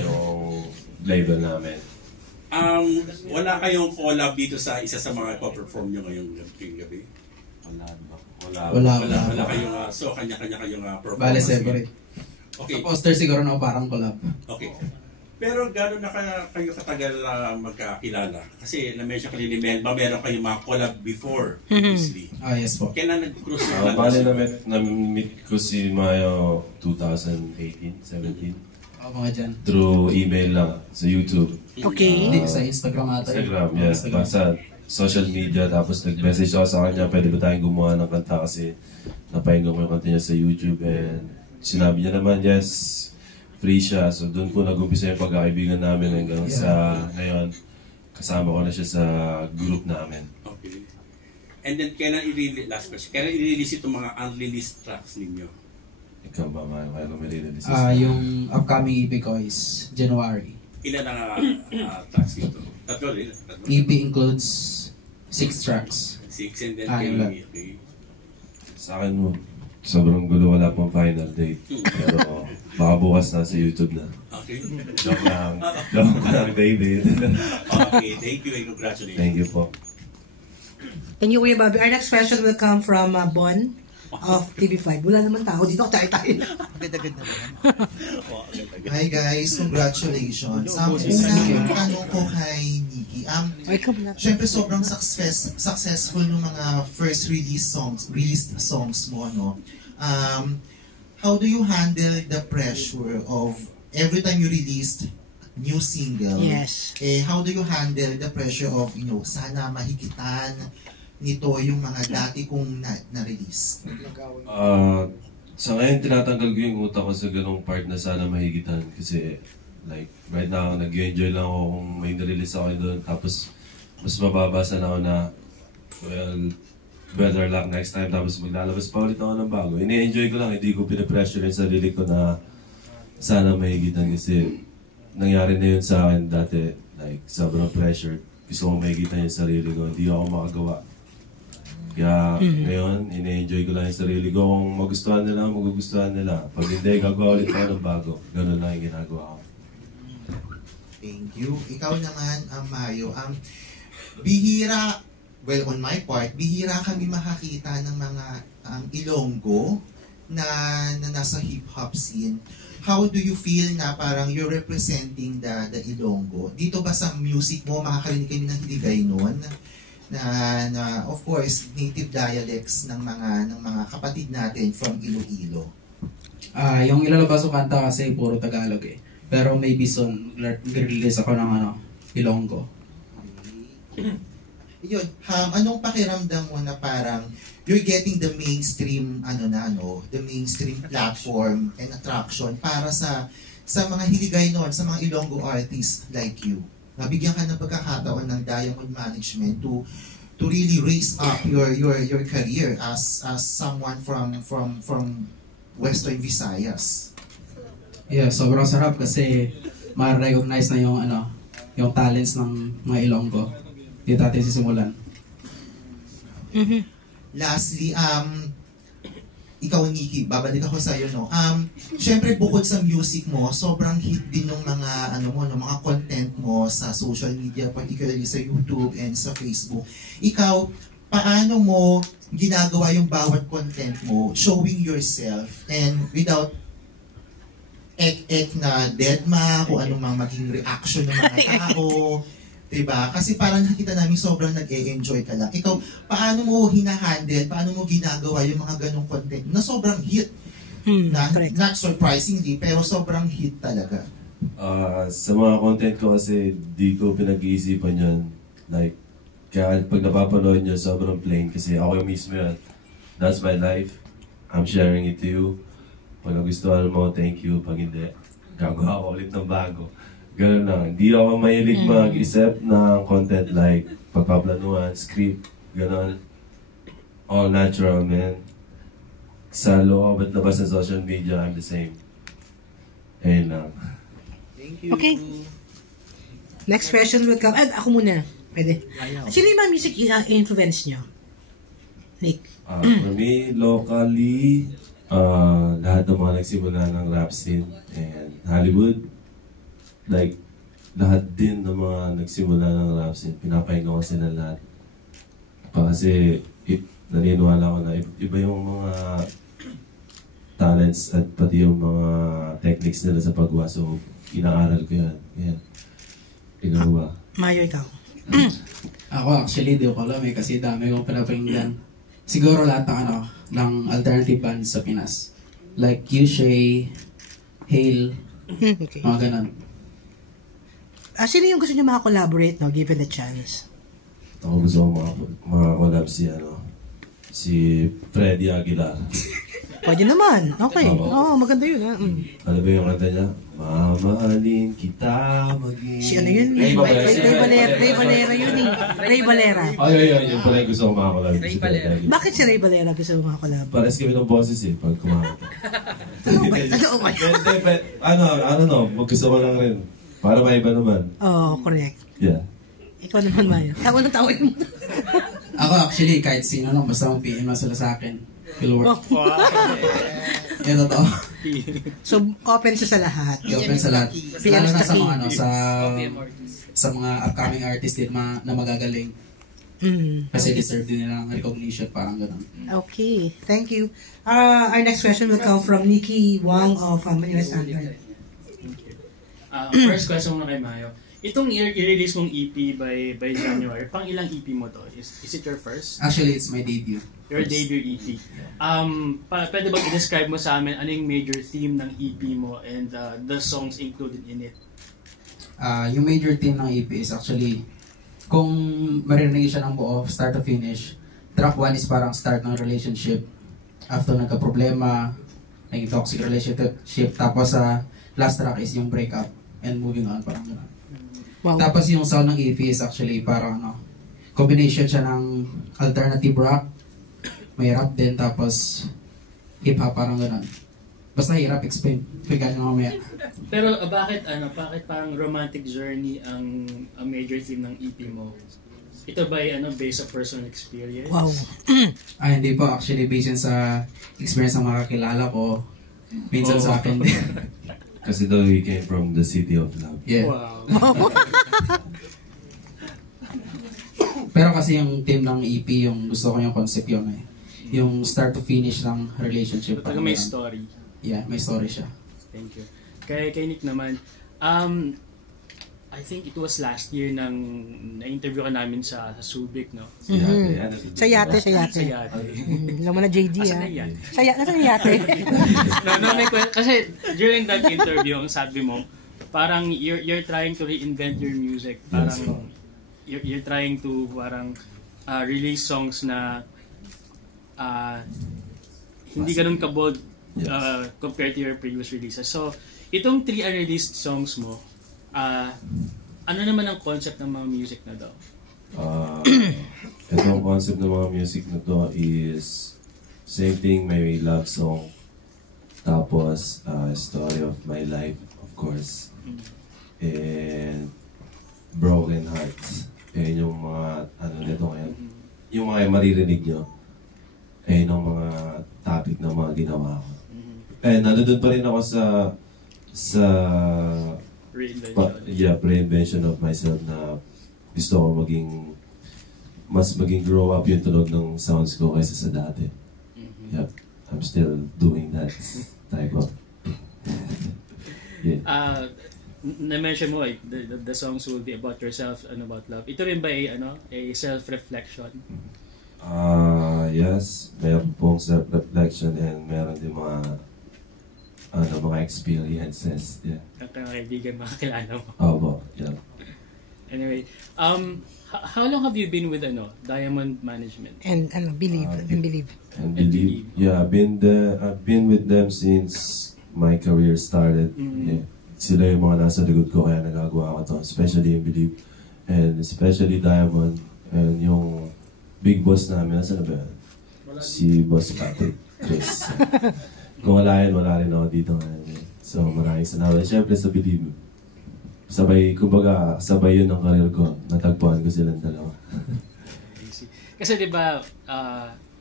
yung label namin. Wala kayong collab dito sa isa sa mga perform nyo ngayong gabi? Wala kayong, so kanya-kanya kayong performance. Bale, separate. Okay. Sa poster siguro no, parang collab. Okay. Pero gano'n na kayo katagal magkakilala? Kasi na-mention kanina ni Melba, meron kayong mga collab before, previously. Yes po. Kailan nag-cruise Bale na-meet ko si Mayo 2018, 17. Mga dyan. Through email lang, sa YouTube. Okay. Hindi, sa Instagram ata. Instagram, yes. Sa social media, tapos nag-message ako sa kanya, pwede ba tayong gumawa ng kanta kasi napahinggan ko yung kanta niya sa YouTube and sinabi niya naman, yes, free siya. So doon po nag-umpisa yung pagkakaibigan namin hanggang sa ngayon. Kasama ko na siya sa group namin. Okay. And then, last question, kailan i-release itong mga unreleased tracks ninyo? Ikaw ba, Mayo? Kaya kung may release? Yung upcoming EP ko is January. Ilan ang tracks dito? Tatlo rin? EP includes 6 tracks. 6 and then okay. Sa akin mo, sobrang gulo, wala pong final date. Pero baka bukas na sa YouTube na. Okay. Joke lang. Joke lang, David. Okay, thank you and congratulations. Thank you po. Thank you, Kuya Bobby. Our next question will come from Bon of TV5. Wala naman tao dito. Tayo-tayo na. Ganda-ganda naman. Hi guys, congratulations. Unang tanong ko kay Nikki. Siyempre sobrang successful ng mga first released songs mo, no? How do you handle the pressure of every time you released new single? Yes. How do you handle the pressure of, sana mahigitan nito yung mga dati kong na-release? Sa ngayon, tinatanggal ko yung utak ko sa ganong part na sana mahigitan. Kasi, like, right now, nag-enjoy lang ako kung may nirelease ako doon. Tapos, mas mababasa na ako na, well, better luck next time. Tapos, maglalabas pa ulit ako ng bago. Ini-enjoy ko lang, hindi ko pinapressure yung sarili ko na sana mahigitan. Kasi, nangyari na yun sa akin dati. Like, sobrang pressure. Gusto ko mahigitan yung sarili ko. Hindi ako makagawa. Kaya ngayon, ina-enjoy ko lang yung sarili ko. Kung magustuhan nila, magugustuhan nila. Pag hindi, gagawa ulit ako ng bago. Ganun lang yung ginagawa ko. Thank you. Ikaw naman, Mayo. Bihira, well, on my part, bihira kami makakita ng mga Ilonggo na nasa hip-hop scene. How do you feel na parang you're representing the Ilonggo? Dito ba sa music mo, makakarinig kami ng Hiligay nun? Na of course native dialects ng mga kapatid natin from Iloilo. Yung ilalabas ko kanta kasi puro Tagalog eh. Pero maybe soon release ako ng Ilonggo. Yun, anong pakiramdam mo na parang you're getting the mainstream the mainstream platform and attraction para sa mga Hiligay noon, sa mga Ilonggo artists like you? Nabigyan ka ng pagkakataon ng Diamond Management to really raise up your career as someone from Western Visayas. Yeah, sobrang sarap kasi ma-recognize na yung talents ng mga Ilonggo. Dito natin sisimulan. Lastly, ikaw, Nikki, babalik ako sa iyo, no? Syempre, bukod sa music mo, sobrang hit din ng mga, mga content mo sa social media, particularly sa YouTube and sa Facebook. Ikaw, paano mo ginagawa yung bawat content mo, showing yourself, and without na deadma, kung anong mga maging reaction ng mga tao, diba? Kasi parang nakita namin sobrang nag-e-enjoy ka lang. Ikaw, paano mo hinahandle, paano mo ginagawa yung mga ganong content na sobrang hit? Not surprisingly, pero sobrang hit talaga. Sa mga content ko kasi, di ko pinag-iisipan yun. Like, kaya pag napapanood nyo, sobrang plain kasi ako yung mismo yan. That's my life. I'm sharing it to you. Pag nagustuhan mo, thank you. Pag hindi, gagawa ko ulit ng bago. Ganun lang. Hindi ako mahilig mag-isip ng content like pagpaplanuhan, script, ganun. All natural, man. Sa loob at labas sa social media, I'm the same. Ayun lang. Thank you. Okay. Next question will come. Ako muna. Pwede. Sino yung mga music influence nyo? Nick? For me, locally, lahat ng mga nagsimula ng rap scene and Hollywood, like, lahat din ng mga nagsimula ng rap scene, pinapahinggan ko sila lahat. Kasi, naniniwala ko na iba yung mga talents at pati yung mga techniques nila sa paggawa. So, inaaral ko yan. Yan. Ikaw ba? Mayo, ikaw. Ako actually, di ko alam kasi dami kong pinapakinggan. Siguro lahat ng alternative bands sa Pinas. Like Yushay, Hale, Okay. mga ganun. Sino yung gusto nyo maka-collaborate, no? Given the chance. Ako gusto ko mga collab si Freddy Aguilar. Pwede naman. Okay. Oo, maganda yun. Ha? Ano ba yung kanta niya? Mamahalin kita maging... Si ano yun? Ray Valera. Ray Valera yun eh. Ray Valera. Ay, yun pala yung gusto ko makakolab. Ray Valera. Bakit si Ray Valera gusto mo makakolab? Pares kami ng boses pag kumakanta. Totoo ba? Gusto ko lang rin. Para maiba naman. Oo, correct. Yeah. Ikaw naman, Mayo. Tawa ng tawa mo. Ako actually, kahit sino lang, basta mag-PM lang sila sa akin. Will work. Yan, totoo. So, open siya sa lahat. I-open sa lahat. Lalo na sa mga sa mga upcoming artists din na magagaling. Kasi deserve din nila ng recognition, parang gano'n. Okay, thank you. Our next question will come from Nikki Wang of Manila Standard. First question muna kay Mayo. Itong i-release mong EP by January, pang ilang EP mo to? Is it your first? Actually, it's my debut. Your debut EP. Pwede bang i-describe mo sa amin ano yung major theme ng EP mo and the songs included in it? Yung major theme ng EP is actually, kung maririnig siya ng buo, start to finish, track 1 is parang start ng relationship. After nagka-problema, naging toxic relationship, tapos last track is yung breakup and moving on, parang gano'n. Wow. Tapos yung sound ng EP is actually parang combination siya ng alternative rock, may rap din, tapos hip-hop, parang gano'n. Basta hirap explain. Pagkaan nyo mamaya. Pero bakit parang romantic journey ang major theme ng EP mo? Ito ba based on personal experience? Wow. Hindi po. Actually, based yun sa experience ng mga kakilala ko. Minsan sa akin din. Kasi daw we came from the city of love. Yeah. Wow. Pero kasi yung theme ng EP, yung gusto ko yung concept yun yung start to finish ng relationship. Talaga may story. Yeah, may story siya. Thank you. Kay Nick naman, I think it was last year nang na-interview ka namin sa Subic, no? Sa yate. Sa yate. Alam mo na JD, Asan ha? na yan? Nasa yate. May kasi during that interview, ang sabi mo, parang you're trying to reinvent your music. Parang you're trying to parang release songs na hindi ganun ka-bold compared to your previous releases. So, itong 3 unreleased songs mo, ano naman ang concept ng mga music na daw? Itong concept ng mga music na to is same thing, may love song, tapos story of my life, of course, and broken hearts. Yung mga nito ngayon, yung mga maririnig nyo, yung mga topic ng mga ginawa ko. Nandun pa rin ako sa reinvention of myself na gusto ko maging grow up yung tunog ng sounds ko kaysa sa dati. Yep, I'm still doing that type of yeah. Na-mention mo the songs will be about yourself and about love. Ito rin ba a self-reflection? Yes, meron pong self-reflection and meron din mga experiences. Yeah. Ang kaibigan, mga kilala mo. Opo, yeah. Anyway, how long have you been with Diamond Management? And Believe. And Believe. Yeah, I've been with them since my career started. Yeah. Sila yung mga nasa likod ko kaya nagagawa ko to. Especially yung Believe. And especially Diamond. And yung big boss namin, nasa na ba? Si Boss Patrick Chris. Kung wala rin ako dito ngayon. So maraming salamat. Siyempre sa Believe. Sabay yun ang career ko. Natagpuan ko silang dalawa. Kasi diba,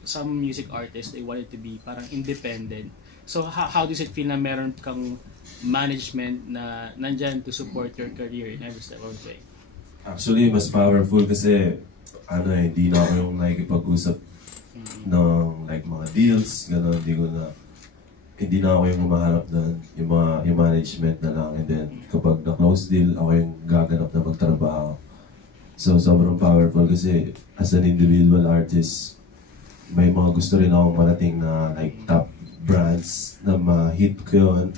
some music artists, they wanted to be parang independent. So how does it feel na meron kang management na nandyan to support your career in every step of the way? Actually, mas powerful kasi hindi na ako yung nakikipag-usap ng like mga deals, gano'n, hindi na ako yung humaharap doon, yung management na lang, and then kapag na-close deal, ako yung gaganap na magtrabaho. So, sobrang powerful kasi as an individual artist, may mga gusto rin akong marating na like top brands na ma-hit ko yun.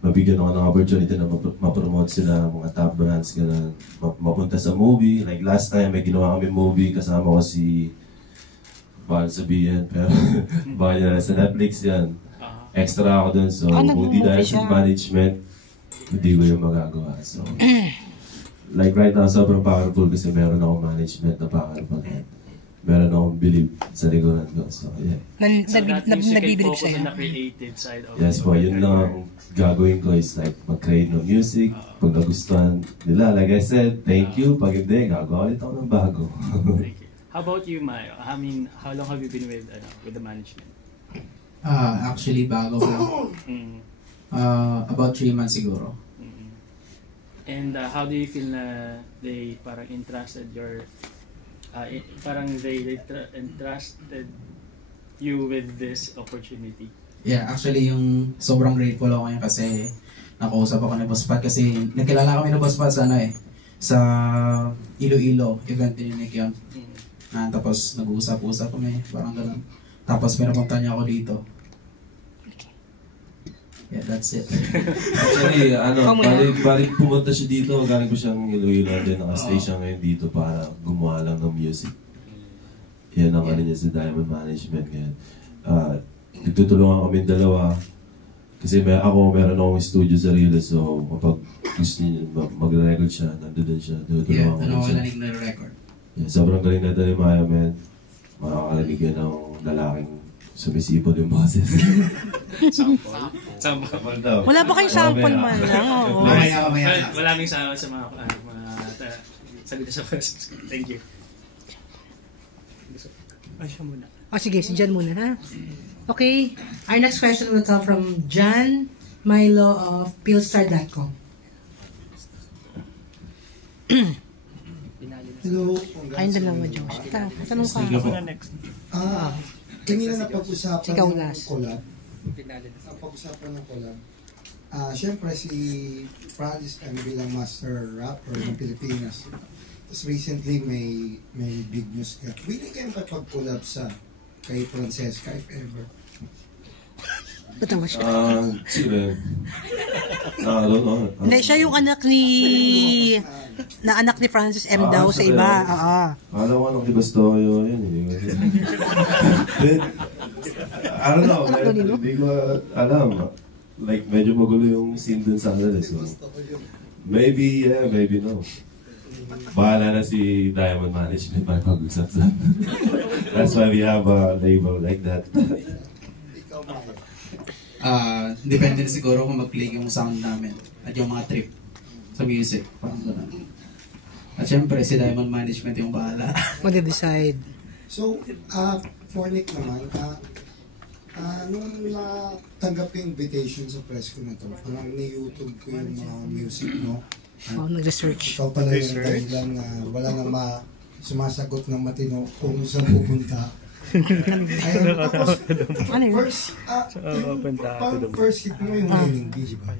Mabigyan ako ng opportunity na ma-promote sila, mga top brands, gano'n. Mapunta sa movie. Like last time, may ginawa kami movie, kasama ko si... Bawal sabihin, pero bawal na sa Netflix yan. Extra ako dun, so kung di dahil sa management, hindi ko yung magagawa. So, like right now, sobrang powerful kasi meron akong management na powerful. Meron akong believe sa likuran ko. So, yeah. So that means you can Nabibilib focus sa'yo. on the creative side of Yes po, yun lang ang gagawin ko is like mag-create ng music. Pag nagustuhan nila, like I said, thank you. Pag hindi, gagawa ulit ako ng bago. Thank you. How about you, Mayo? I mean, how long have you been with the management? Actually, bago lang. Mm. About 3 months siguro. Mm. And how do you feel na they parang entrusted your entrusted you with this opportunity? Yeah, actually yung sobrang grateful ako ngayon kasi nakausap ako ni Boss Pat kasi nagkilala kami ni Boss Pat sa Iloilo, event din ni Kion. Tapos nag-uusap-usap kami, parang gano'n. Tapos pinapunta niya ako dito. Yeah, that's it. Actually, balik pumunta siya dito, galing ko siyang Iloilo, then nakastay siya ngayon dito para gumawa lang ng music. Yan ang niya sa Diamond Management ngayon. Nagtutulungan kami dalawa. Kasi meron akong studio sa Rio, so kapag gusto niya mag-record siya, nandun siya. Yeah, wala na record. Yeah, sobrang galing na ni Maya, man. Makakalanig yan ng lalaking sumisipol yung boses. Sample. Wala ba kayong sample man lang? Oo. Mamaya. Maraming salamat sa mga sagot sa questions. Thank you. Ay, siya muna. Sige, si Jan muna, ha? Okay, our next question will come from John Milo of Pillstar.com. Hello, Ayun dalawa, Josh. Tanong ka. Sige po. Kanina napag-usapan Ikaw ng last. collab. Napag-usapan ng collab. Siyempre si Francis M bilang master rapper ng Pilipinas. Tapos recently may big news ka. Willing kayong kapag-collab sa kay Francesca if ever? Batawa siya. Sige. I don't know. Hindi, siya yung anak ni Francis M. daw sa iba. Alam ko anong Bastoyo yun. Then, I don't know. Hindi ko alam. Like, medyo magulo yung scene dun sa kanila. So, maybe, yeah, maybe no. Bahala na si Diamond Management mag-usap sa. That's why we have a label like that. Ikaw, Mayo. Depende na siguro kung mag-play yung sound namin at yung mga trip sa music. Parang gano'n. At syempre, si Diamond Management yung bahala. Mag-decide. So, for Nick naman, nung natanggap ko yung invitation sa press ko na to, parang ni-YouTube ko yung mga music, no? Nag-research. Ikaw pala yung dahilan na wala na sumasagot ng matino kung saan pupunta. Ayun, tapos, first hit mo yung Winning Bee, di ba?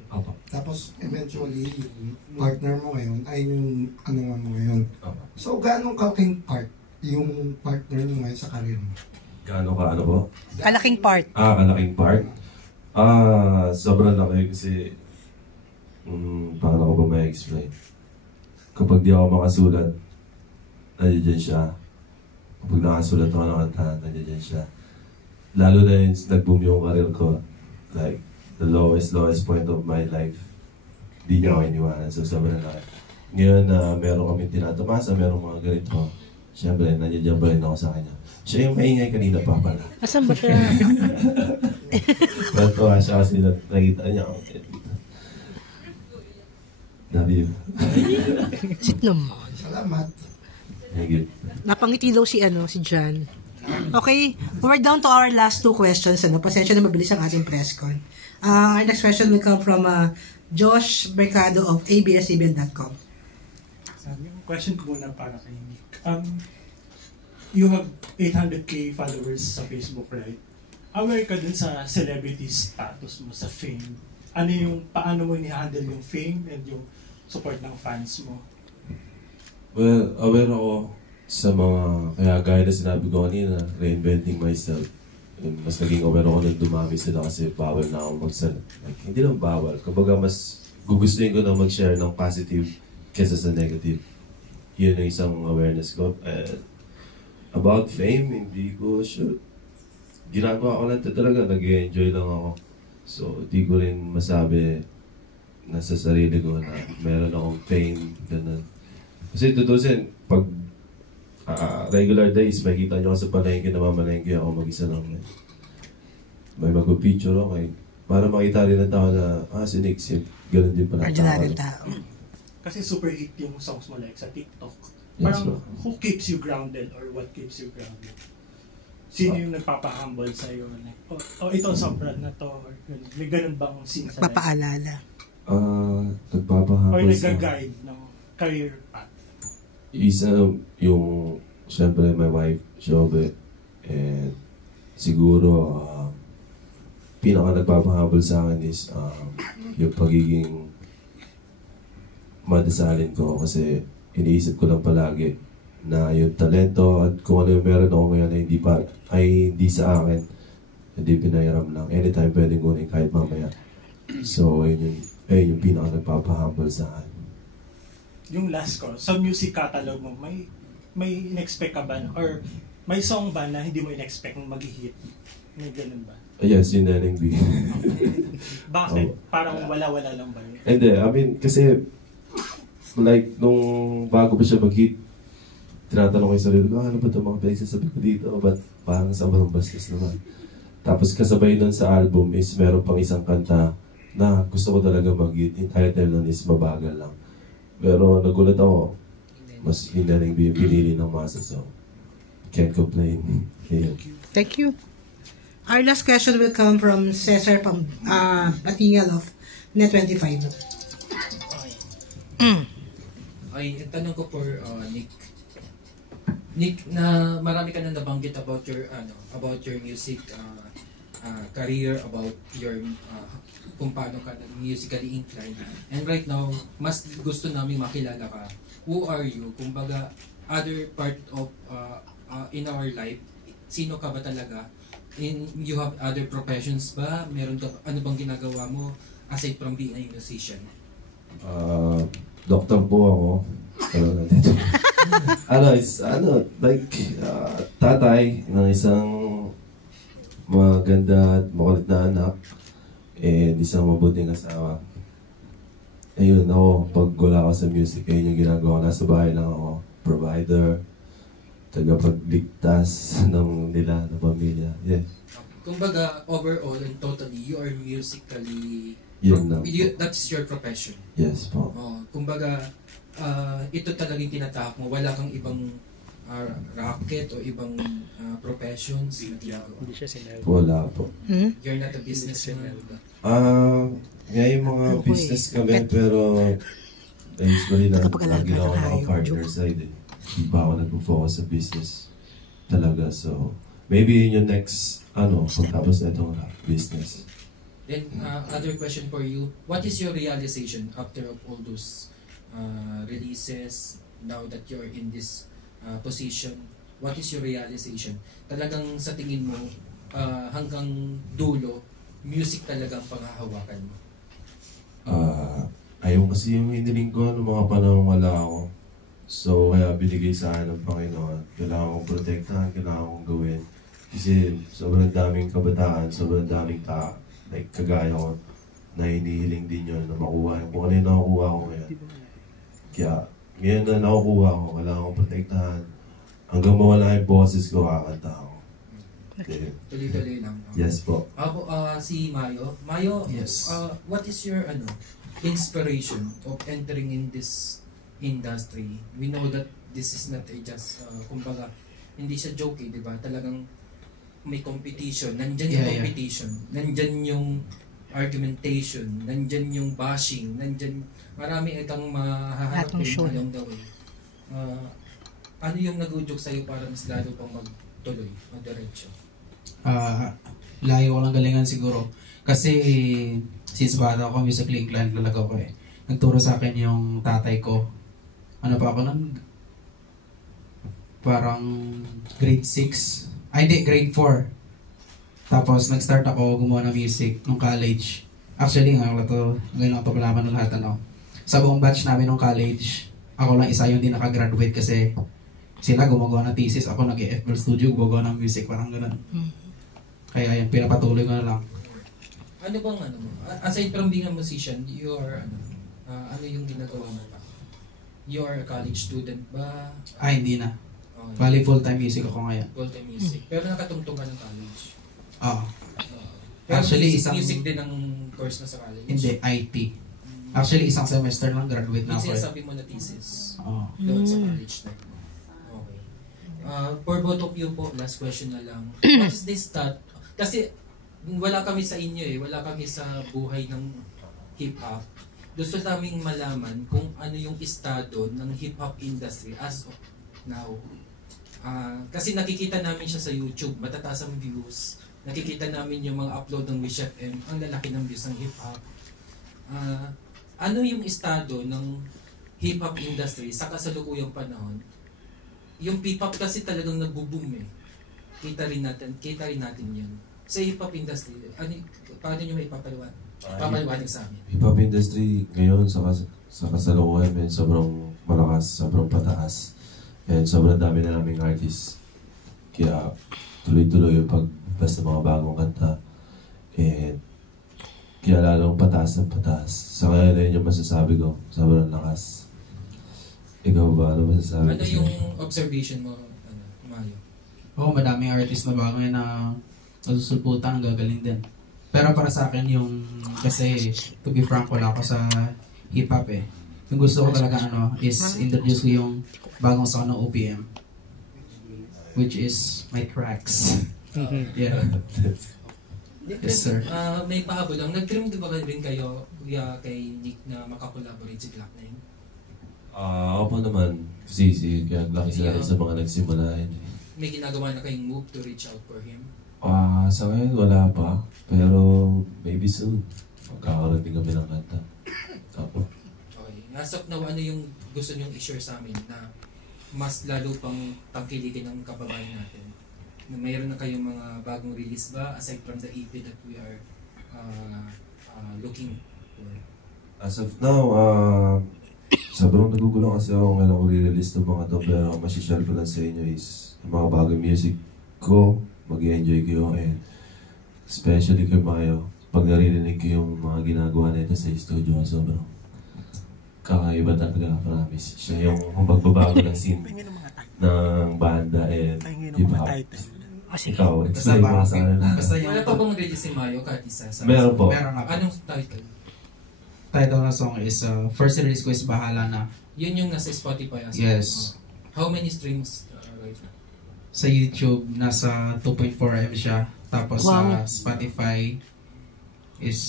Tapos, eventually, yung partner mo ngayon ay yung mo ngayon. So, ganong kalaking part yung partner mo ngayon sa career mo? Gaano ka, ano po? Kalaking part. Kalaking part? Sobrang laki kasi paano ko ba ma-explain? Kapag di ako makasulat, nandiyan siya. Kapag nakasulat ako ng kanta, nandiyan siya. Lalo na yung nag-boom yung career ko. Like, the lowest point of my life. Di niya ako iniwanan. So, sobrang laki. Ngayon na meron kami tinatamasa, meron mga ganito. Siyempre, nandiyan ba rin ako sa kanya. Siya yung maingay kanina pa pala. Asan ba siya? Natuwa siya kasi nakita niya ako. Love you. Sit naman. Salamat. Thank you. Napangiti daw si Jan. Okay, we're down to our last 2 questions. Pasensya na mabilis ang ating press con. Our next question will come from Josh Mercado of abscbn.com. Yung question ko muna para kay Nick. You have 800k followers sa Facebook, right? Aware ka dun sa celebrity status mo, sa fame. Paano mo ni-handle yung fame and yung support ng fans mo? Well, aware ako sa mga, kaya gaya na sinabi ko kanina, reinventing myself. Mas naging aware ako nung dumami sila kasi bawal na ako like, hindi lang bawal. Kumbaga mas gugustuhin ko na mag-share ng positive kesa sa negative. Yun ang isang awareness ko. And about fame, hindi ko sure. Ginagawa ko lang ito talaga, nag-enjoy lang ako. So, di ko rin masabi na sa sarili ko na meron akong fame, ganun. Kasi tutusin, pag regular days, makikita nyo ako sa palengke, namamalengke ako mag-isa lang. May mag-picture ako para makita rin ng tao na, si Nick, ganun din pala tao. Kasi super hit yung songs mo like sa TikTok. Yes, Parang, bro. who keeps you grounded or what keeps you grounded? Sino yung nagpapahumble sa'yo? Ito, sobrang na to. Or, may ganun bang scene sa life? Papaalala. Nagpapahapon Or nag-guide ng career path? Isa yung, syempre, my wife, Shobe, and siguro, pinaka nagpapahabol sa akin is yung pagiging madasalin ko kasi iniisip ko lang palagi na yung talento at kung ano yung meron ako ngayon ay hindi sa akin, hindi pinahiram lang. Anytime pwedeng kunin kahit mamaya. So, yun yung pinaka nagpapahambol sa akin. Yung last ko, sa music catalog mo, may in-expect ka ba? Or may song ba na hindi mo in-expect na mag-hit? May ganun ba? Yes, yun na rin. Bakit? Oh. Parang wala-wala lang ba yun? Hindi, I mean, kasi like, nung bago pa siya mag-hit, tinatanong ko yung sarili ko, ano ba ito mga pinagsasabi ko dito? Ba't parang sobrang bastos naman? Tapos kasabay nun sa album is meron pang isang kanta na gusto ko talaga mag-hit. Yung title nun is Mabagal Lang. Pero nagulat ako, mas hinaling pinili ng masa. So, can't complain. Yeah. Thank you. Our last question will come from Cesar Patingal of Net25. Ay, tanong ko for Nick. Nick, na marami ka na nabanggit about your music career, about your kung paano ka musically inclined. And right now, mas gusto namin makilala ka. Who are you? Kumbaga, other part of in our life, sino ka ba talaga? You have other professions ba? Meron ka, ano bang ginagawa mo aside from being a musician? Doktor po ako. Tatay ng isang maganda at makulit na anak and isang mabuting asawa. Ayun, ako, pag wala ako sa music, ayun yung ginagawa ko. Nasa bahay lang ako. Provider, tagapagligtas ng nila, ng pamilya. Yeah. Kumbaga, overall and totally, you are musically... Yun lang. That's your profession. Yes po. Kumbaga, ito talagang tinatahak mo. Wala kang ibang racket o ibang professions na ginagawa. Hindi siya sinel. Wala po. You're not a businessman. Ngayon mga business kami, pero usually lagi na ako naka-partner side. Hindi pa ako nag-focus sa business talaga. So, maybe yun yung next, pagtapos na itong business. Then, other question for you. What is your realization after of all those releases, now that you're in this position? What is your realization? Talagang sa tingin mo, hanggang dulo, music talagang panghahawakan mo? Ayaw kasi yung hiniling ko ng mga panahon wala ako. So, kaya binigay sa akin ng Panginoon. Kailangan kong protektahan, kailangan kong gawin. Kasi sobrang daming kabataan, sobrang daming like kagaya ko, na hinihiling din yun, na makuha yun. Kung ano yung nakukuha ko ngayon. Kaya, ngayon na nakukuha ko, kailangan kong protektahan. Hanggang mawala yung boses ko, kakanta ako. Okay. Tuloy-tuloy lang. Yes po. Ako, si Mayo. Mayo, Yes. What is your inspiration of entering in this industry? We know that this is not a just, kumbaga, hindi siya joke di ba? Talagang may competition, nandyan yung competition, nandyan yung argumentation, nandyan yung bashing, nandyan, marami itang mahaharapin along the way. Ano yung nag-udyok sa'yo para mas lalo pang magtuloy, magdiretso? Layo ko lang galingan siguro. Kasi, since bata ako, musically inclined talaga ako eh. Nagturo sa akin yung tatay ko. Ano pa ako nun? Parang grade 6. Hindi, grade 4. Tapos, nag-start ako gumawa ng music nung college. Actually, ngayon lang ito palaman ng lahat, ano. Sa buong batch namin nung college, ako lang isa yung di nakagraduate kasi sila gumagawa ng thesis, ako nag-FL Studio, gumagawa ng music, parang gano'n. Kaya yan, pinapatuloy ko na lang. Ano bang ano mo? Aside from being a musician, you are ano yung ginagawa mo pa? You are a college student ba? Hindi na. Okay. Bali, full-time music ako ngayon. Full-time music. Pero nakatungtong ka ng college? Pero actually, music din ang course na sa college? Hindi, IT. Actually, isang semester lang, graduate na ako. Yung sinasabi mo na thesis? Oo. Doon sa college na. Okay. For both of you po, last question na lang. What is this start? Kasi wala kami sa inyo wala kami sa buhay ng hip-hop. Gusto naming malaman kung ano yung estado ng hip-hop industry as of now. Kasi nakikita namin siya sa YouTube, matataas ang views. Nakikita namin yung mga upload ng Wish FM, ang lalaki ng views ng hip-hop. Ano yung estado ng hip-hop industry sa kasalukuyang panahon? Yung hip-hop kasi talagang nagbo-boom Kita rin natin yun. Sa hip-hop industry, paano nyo may papaliwanag sa amin? Hip-hop industry ngayon sa kasalukuyan, sobrang malakas, sobrang pataas. And sobrang dami na naming artists. Kaya tuloy-tuloy yung pagbas ng mga bagong kanta. And kaya lalong pataas ng pataas. Sa ngayon na yun yung masasabi ko, sobrang lakas. Ikaw ba? Ano masasabi? Ano yung observation mo, Mayo? Madaming artist na bago na nasusulputan, gagaling din. Pero para sa akin kasi to be frank, wala ako sa hip-hop Yung gusto ko talaga is introduce ko yung bagong sound ng OPM. Which is my tracks. Yeah. Yes, sir. May pahabol lang. Nag-dream ba rin kayo kay Nick na makakolaborate si Glock9? Ako po naman. Kasi laki sila sa mga nagsimula May ginagawa na kayong move to reach out for him? Sa ngayon wala pa. Pero maybe soon. Magkakaroon din kami ng kanta. Apo. Okay. As of now, ano yung gusto niyong i-share sa amin na mas lalo pang tangkilikin ng kababayan natin? Na mayroon na kayong mga bagong release ba aside from the EP that we are looking for? As of now, sobrang nagugulong kasi ako ngayon ako re-release ng mga to, pero ang masishare ko lang sa inyo is yung mga bagong music ko, mag-enjoy ko and especially kay Mayo, pag naririnig ko yung mga ginagawa nito sa studio, sobrang kakaiba talaga, promise. Siya yung magbabago ng scene ng banda and hip-hop. Ikaw, explain mo sa kanila. Wala pa bang release si Mayo kahit isa? Meron po. Anong title? Title ng song is, first release ko is Bahala Na. Yun yung nasa Spotify as Yes. How many streams right now? Sa YouTube, nasa 2.4 M siya. Tapos sa Spotify is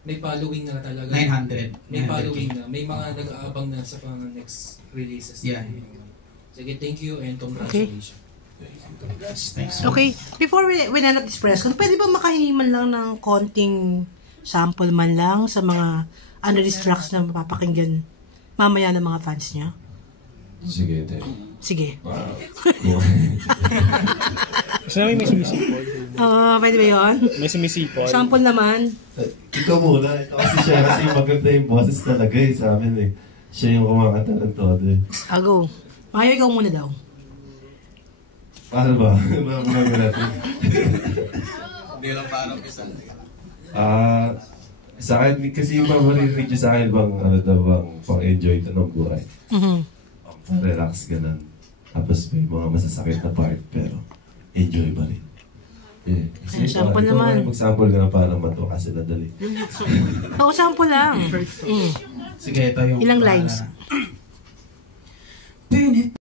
may following na talaga. 900. May following na. May mga nag-aabang na sa mga next releases. Yeah. Sige, thank you and congratulations. Thanks. Okay, before we end up this press con, pwede ba makahingi man lang ng konting sample man lang sa mga unreleased tracks na mapapakinggan mamaya ng mga fans niya? Sige, te. Sige. Gusto namin may sumisipol. Pwede ba yun? May sumisipol. Sample naman. Ikaw muna. Ikaw kasi maganda yung boses talaga sa amin Siya yung kumakanta ng todo Go. Mayo, ikaw muna daw. Paano ba? Mga natin. Hindi lang parang isa. Sa akin, kasi yung maririnig nyo sa akin bang pang-enjoy ito ng buhay. Relax ganun. Tapos may mga masasakit na part, pero enjoy pa rin. Sample naman. Mag-sample ka na para matuwa sila dali. Sample lang. Sige, ito yung... Ilang lines?